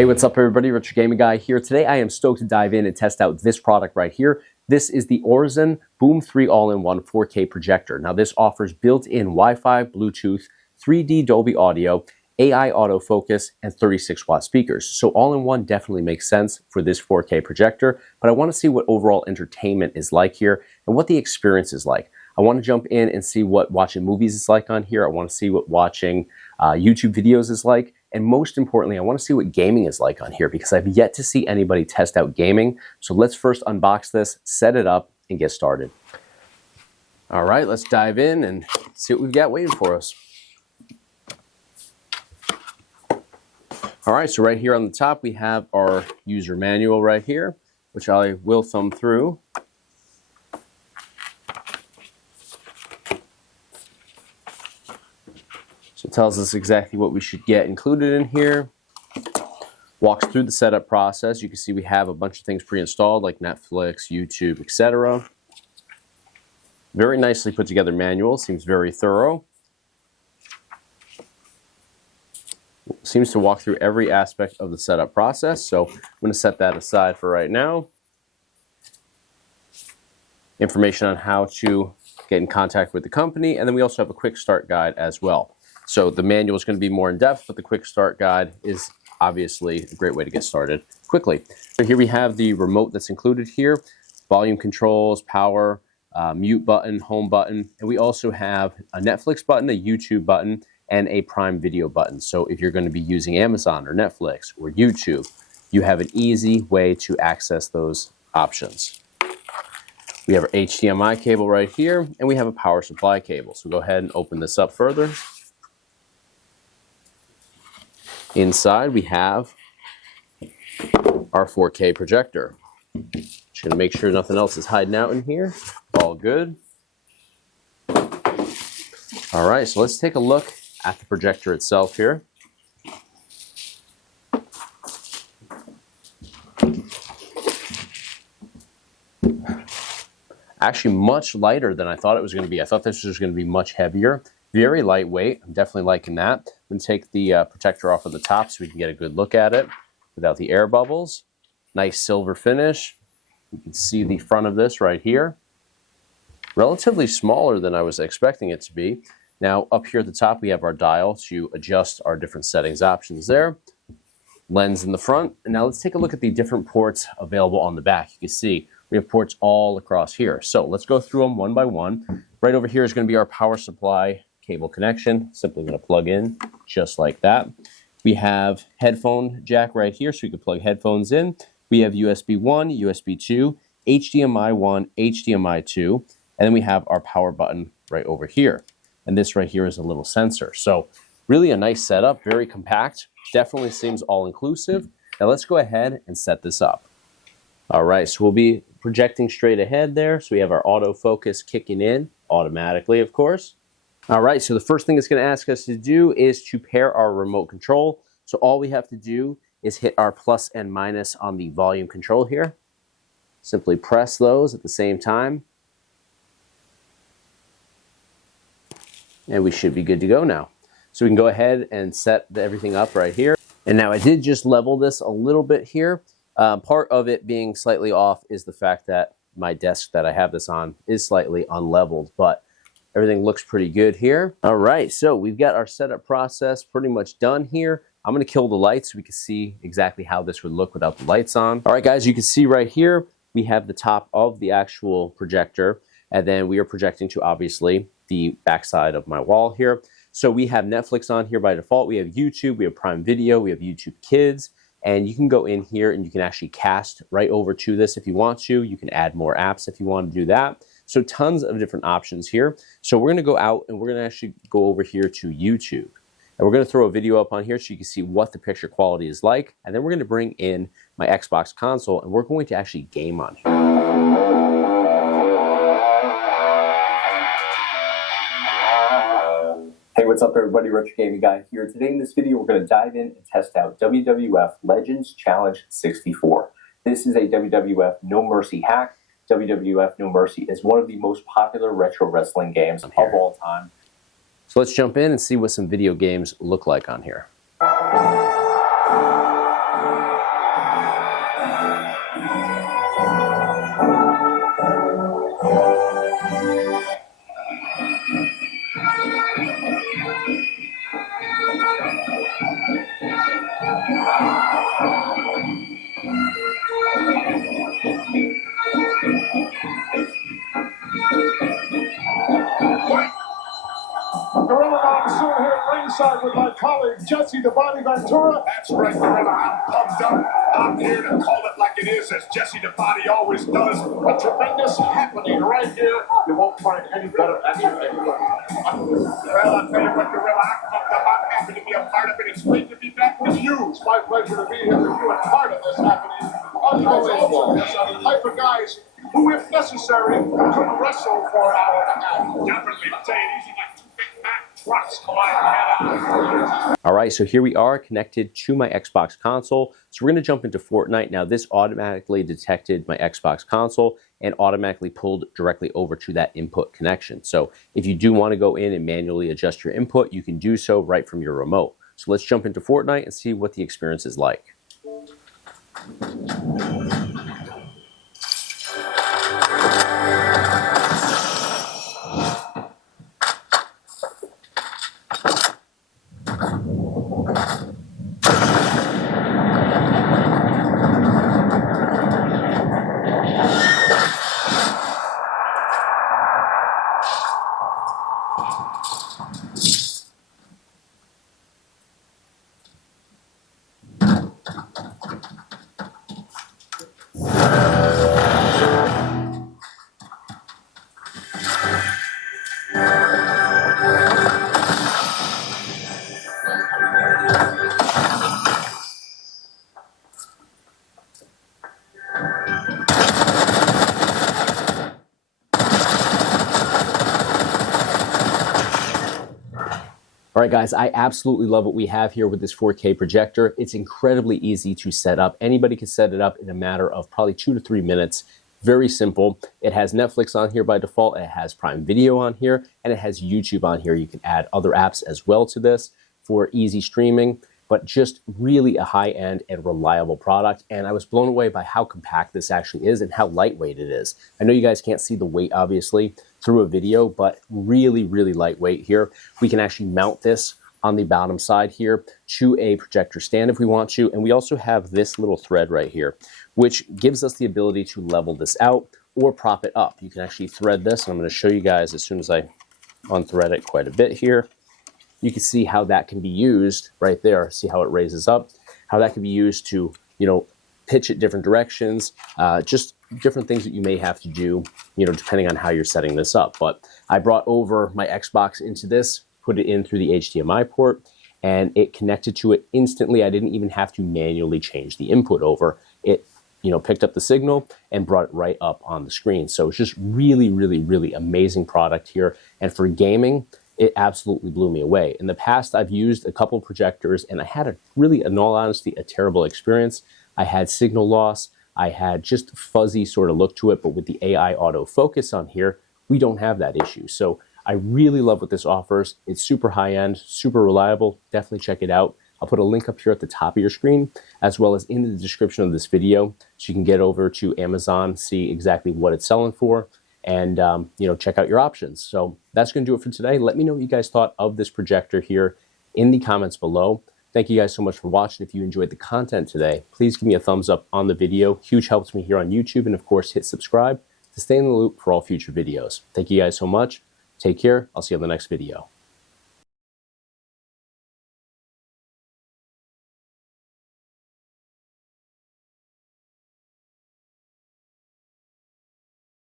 Hey, what's up everybody? Retro Gaming Guy here. Today I am stoked to dive in and test out this product right here. This is the Aurzen Boom 3 all-in-one 4K projector. Now this offers built-in Wi-Fi, Bluetooth, 3D Dolby Audio, AI autofocus, and 36-watt speakers. So all-in-one definitely makes sense for this 4K projector, but I want to see what overall entertainment is like here and what the experience is like. I want to jump in and see what watching movies is like on here. I want to see what watching YouTube videos is like. And most importantly, I want to see what gaming is like on here because I've yet to see anybody test out gaming. So let's first unbox this, set it up, and get started. All right, let's dive in and see what we've got waiting for us. All right, so right here on the top, we have our user manual right here, which I will thumb through. So it tells us exactly what we should get included in here. Walks through the setup process. You can see we have a bunch of things pre-installed like Netflix, YouTube, etc. Very nicely put together manual. Seems very thorough. Seems to walk through every aspect of the setup process. So I'm going to set that aside for right now. Information on how to get in contact with the company. And then we also have a quick start guide as well. So the manual is going to be more in depth, but the quick start guide is obviously a great way to get started quickly. So here we have the remote that's included here, volume controls, power, mute button, home button, and we also have a Netflix button, a YouTube button, and a Prime Video button. So if you're going to be using Amazon or Netflix or YouTube, you have an easy way to access those options. We have our HDMI cable right here, and we have a power supply cable. So go ahead and open this up further. Inside, we have our 4K projector. Just going to make sure nothing else is hiding out in here. All good. All right, so let's take a look at the projector itself here. Actually, much lighter than I thought it was going to be. I thought this was going to be much heavier. Very lightweight. I'm definitely liking that. I'm going to take the protector off of the top so we can get a good look at it without the air bubbles. Nice silver finish. You can see the front of this right here. Relatively smaller than I was expecting it to be. Now up here at the top we have our dial to adjust our different settings options there. Lens in the front. And now let's take a look at the different ports available on the back. You can see we have ports all across here. So let's go through them one by one. Right over here is going to be our power supply cable connection. Simply going to plug in just like that. We have headphone jack right here, so you can plug headphones in. We have USB 1, USB 2, HDMI 1, HDMI 2, and then we have our power button right over here. And this right here is a little sensor. So really a nice setup, very compact. Definitely seems all-inclusive. Now let's go ahead and set this up. All right, so we'll be projecting straight ahead there. So we have our autofocus kicking in automatically, of course. All right, so the first thing it's going to ask us to do is to pair our remote control. So all we have to do is hit our plus and minus on the volume control here. Simply press those at the same time. And we should be good to go now. So we can go ahead and set everything up right here. And now I did just level this a little bit here. Part of it being slightly off is the fact that my desk that I have this on is slightly unleveled, but everything looks pretty good here. All right, so we've got our setup process pretty much done here. I'm going to kill the lights so we can see exactly how this would look without the lights on. All right, guys, you can see right here, we have the top of the actual projector, and then we are projecting to, obviously, the backside of my wall here. So we have Netflix on here by default. We have YouTube, we have Prime Video, we have YouTube Kids, and you can go in here and you can actually cast right over to this if you want to. You can add more apps if you want to do that. So tons of different options here. So we're going to go out and we're going to actually go over here to YouTube. And we're going to throw a video up on here so you can see what the picture quality is like. And then we're going to bring in my Xbox console and we're going to actually game on here. Hey, what's up everybody? Retro Gaming Guy here. Today in this video, we're going to dive in and test out WWF Legends Challenge 64. This is a WWF No Mercy hack. WWF No Mercy is one of the most popular retro wrestling games of all time. So let's jump in and see what some video games look like on here. Gorilla Monsoon here at ringside with my colleague Jesse the Body Ventura. That's right, Gorilla. I'm pumped up. I'm here to call it like it is, as Jesse the Body always does. A tremendous happening right here. You won't find any better anywhere. Well, I'll tell you what, Gorilla, I'm pumped up. I'm happy to be a part of it. It's great to be back with you. It's my pleasure to be here with you and part of this happening. Unbelievable. There's a type of guys who, if necessary, could wrestle for an hour and a half. Definitely. I'll tell you, these are like two big Mac trucks colliding head on. All right, so here we are connected to my Xbox console. So we're going to jump into Fortnite. Now, this automatically detected my Xbox console and automatically pulled directly over to that input connection. So if you do want to go in and manually adjust your input, you can do so right from your remote. So let's jump into Fortnite and see what the experience is like. All right, guys, I absolutely love what we have here with this 4K projector. It's incredibly easy to set up. Anybody can set it up in a matter of probably 2 to 3 minutes. Very simple. It has Netflix on here by default. It has Prime Video on here, and it has YouTube on here. You can add other apps as well to this for easy streaming, but just really a high-end and reliable product. And I was blown away by how compact this actually is and how lightweight it is. I know you guys can't see the weight, obviously, through a video, but really, really lightweight here. We can actually mount this on the bottom side here to a projector stand if we want to. And we also have this little thread right here, which gives us the ability to level this out or prop it up. You can actually thread this. And I'm going to show you guys as soon as I unthread it quite a bit here. You can see how that can be used right there. See how it raises up, how that can be used to, pitch it different directions, just different things that you may have to do, depending on how you're setting this up. But I brought over my Xbox into this, put it in through the HDMI port, and it connected to it instantly. I didn't even have to manually change the input over. It, picked up the signal and brought it right up on the screen. So it's just really, really, really amazing product here. And for gaming, it absolutely blew me away. In the past, I've used a couple projectors and I had in all honesty, a terrible experience. I had signal loss. I had just fuzzy sort of look to it, but with the AI autofocus on here, we don't have that issue. So I really love what this offers. It's super high end, super reliable. Definitely check it out. I'll put a link up here at the top of your screen, as well as in the description of this video, so you can get over to Amazon, see exactly what it's selling for, and check out your options. So that's going to do it for today. Let me know what you guys thought of this projector here in the comments below. Thank you guys so much for watching. If you enjoyed the content today, please give me a thumbs up on the video. Huge helps me here on YouTube. And of course, hit subscribe to stay in the loop for all future videos. Thank you guys so much. Take care. I'll see you on the next video.